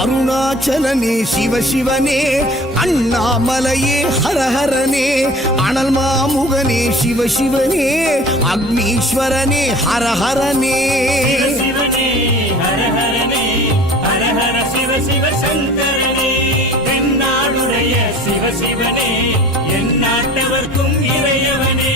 அருணாச்சலனே சிவசிவனே, அண்ணாமலையே ஹரஹரனே, அனல் மாமுகனே சிவசிவனே, அக்னீஸ்வரனே ஹரஹரனே. சிவசிவனே ஹரஹரனே, ஹரஹர சிவ சிவ சங்கரனே, தென்னாடுடைய சிவசிவனே, என் நாட்டவர்க்கும் இறையவனே.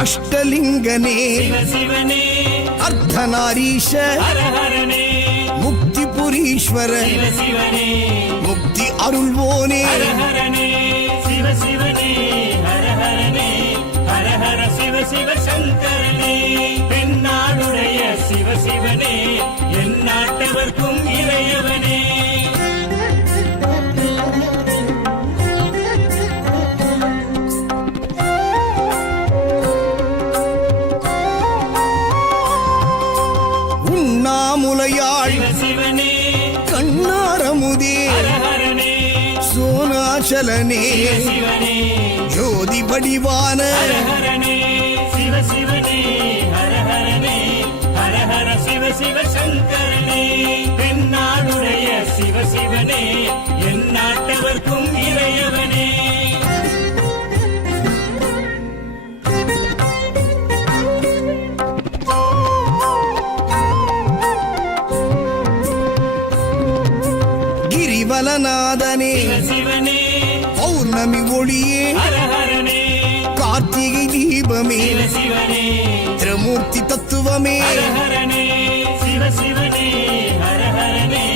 அஷ்டலிங்கனே சிவசிவனே, அர்த்தநாரீஷ ஹரஹரனே, முக்திபுரீஸ்வர சிவசிவனே, முக்தி அருள்வோனே. ஹரஹரனே சிவசிவனே, ஹரஹரனே, ஹரஹர சிவ சிவ சங்கரனே, தென்னாடுடைய சிவசிவனே, என் நாட்டவர்க்கும் இறையவனே. உண்ணாமுலையாள் சிவசிவனே, கண்ணாரமுதே ஹரஹரனே, சோனாச்சலனே சிவசிவனே, ஜோதி வடிவான ஹரஹரனே சிவசிவனே, ஹரஹரனே, ஹரஹர சிவ சிவ சங்கரனே, தென்னாடுடைய சிவசிவனே, என் நாட்டவர்க்கும் இறையவனே. கிரிவலநாதனே சிவசிவனே, பௌர்ணமி ஒளியே ஹரஹரனே, கார்த்திகை தீபமே சிவசிவனே, திரமூர்த்தி தத்துவமே. ஹரஹரனே சிவசிவனே, ஹரஹரனே,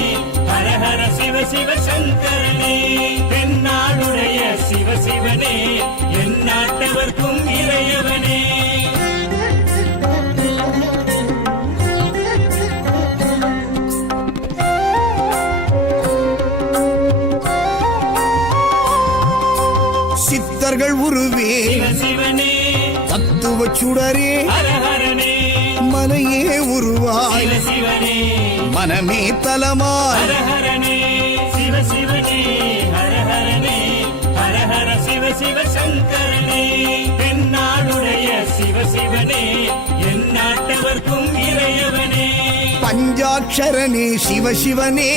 ஹரஹர சிவ சிவ சங்கரனே, தென்னாடுடைய சிவசிவனே, என் நாட்டவர்க்கும் இறையவனே. சித்தர்கள் உருவே சிவசிவனே, தத்துவ சுடரே ஹரஹரனே, மனையே உருவாய் சிவசிவனே, மனமே தலமாய். ஹரஹரனே சிவசிவனே, ஹரஹரனே, ஹரஹர சிவ சிவ சங்கரனே, தென்னாடுடைய சிவசிவனே, என் நாட்டவர்க்கும் இறையவனே. பஞ்சாட்சரனே சிவசிவனே,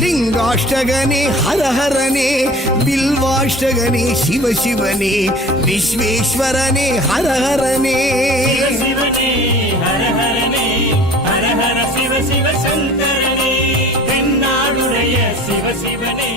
லிங்காஷ்டகனே ஹரஹரனே, பில்வாஷ்டகனே சிவசிவனே, விஸ்வேஸ்வரனே ஹரஹரனே. சிவசிவனே, ஹரஹரனே, ஹரஹர சிவ சிவ சங்கரனே, தென்னாடுடைய சிவசிவனே,